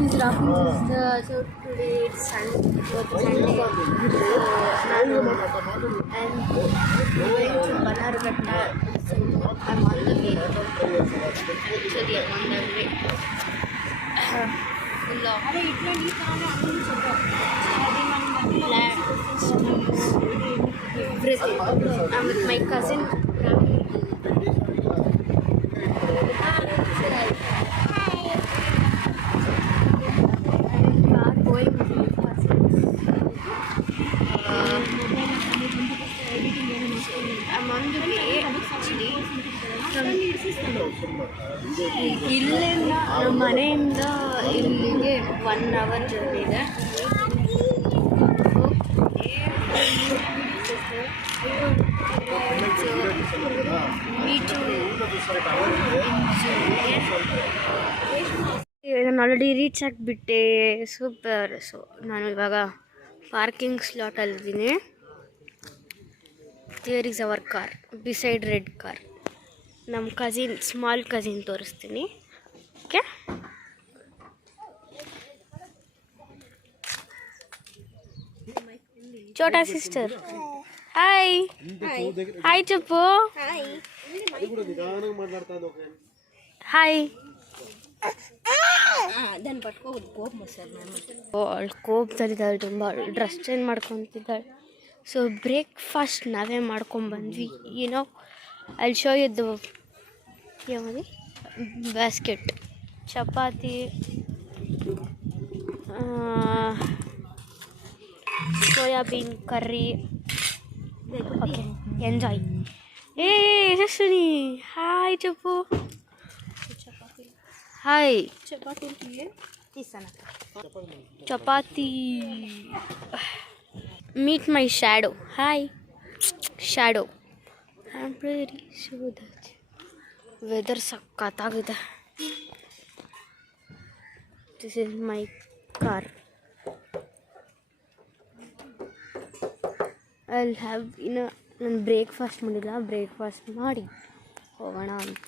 She's laughing. So today it's Sunday. I'm going to Banarghatta. So I'm on the way. Actually, I'm on the way. Everything. I'm with my cousin. I'm on the way actually. ಇಲ್ಲಿಂದ ನಮ್ಮ ಮನೆಯಿಂದ ಇಲ್ಲಿಗೆ 1 hour journey ಇದೆ. ನಾನು already reach ಆಗಿಬಿಟ್ಟೆ. Super. So ನಾನು ಇವಾಗ parking ಸ್ಲಾಟಲ್ಲಿದ್ದೀನಿ. Here is our car beside red car. ನಮ್ಮ ಕಸಿನ್ ಸ್ಮಾಲ್ ಕಸಿನ್ ತೋರಿಸ್ತೀನಿ. ಓಕೆ, ಚೋಟಾ sister. Hi hi Chappu. Hi. ಅವಳು ಕೋಪದಲ್ಲಿದ್ದಾಳೆ ತುಂಬ. ಡ್ರೆಸ್ ಚೇಂಜ್ ಮಾಡ್ಕೊತಿದ್ದಾಳೆ. ಸೊ ಬ್ರೇಕ್ಫಾಸ್ಟ್ ನಾವೇ ಮಾಡ್ಕೊಂಡ್ಬಂದ್ವಿ. ಏನೋ ಅಲ್ಲಿ ಶೋ ಇದ್ದು ಯಾವುದು basket chapati, soyabean curry. Okay, enjoy. ಏ Yashaswini, hi Chappu. Hi. Chapati. Meet my shadow. Hi shadow. I am very sure that weather ಸಕ್ಕತ್ತಾಗಿದೆ. This is my car. I have ಇನ್ನು ನಾನು ಬ್ರೇಕ್ಫಾಸ್ಟ್ ಮಾಡಿಲ್ಲ. ಬ್ರೇಕ್ಫಾಸ್ಟ್ ಮಾಡಿ ಹೋಗೋಣ ಅಂತ.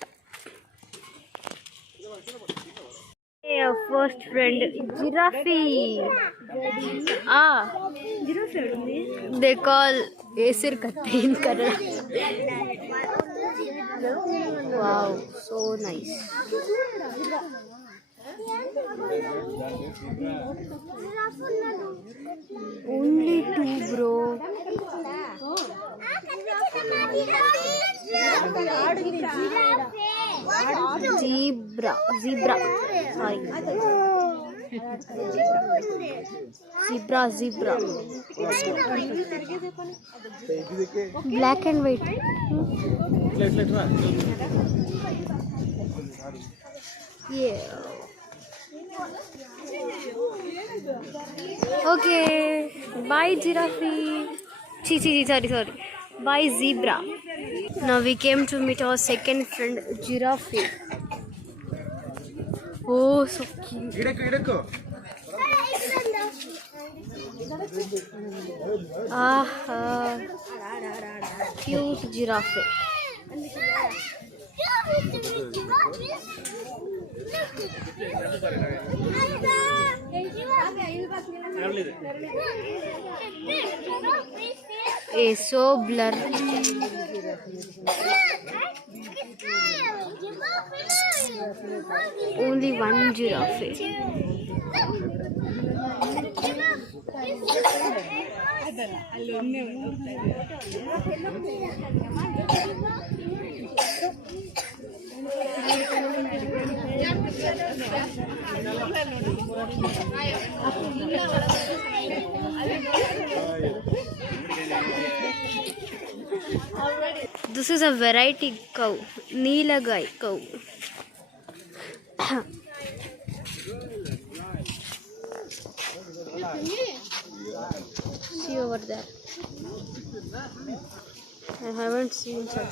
First friend giraffe. They call ಹೆಸರು ಕತ್ತೆ in Kannada. Wow, so nice. Only 2 bro. Zebra. Sorry. Zebra. Black and white. Yeah. Okay. Bye giraffe. Sorry. Bye zebra. Now we came to meet our second friend giraffe. Oh, so cute. Cute giraffe. So blur. Only one giraffe. This is a variety cow, Neelagai cow. See over there. I haven't seen such a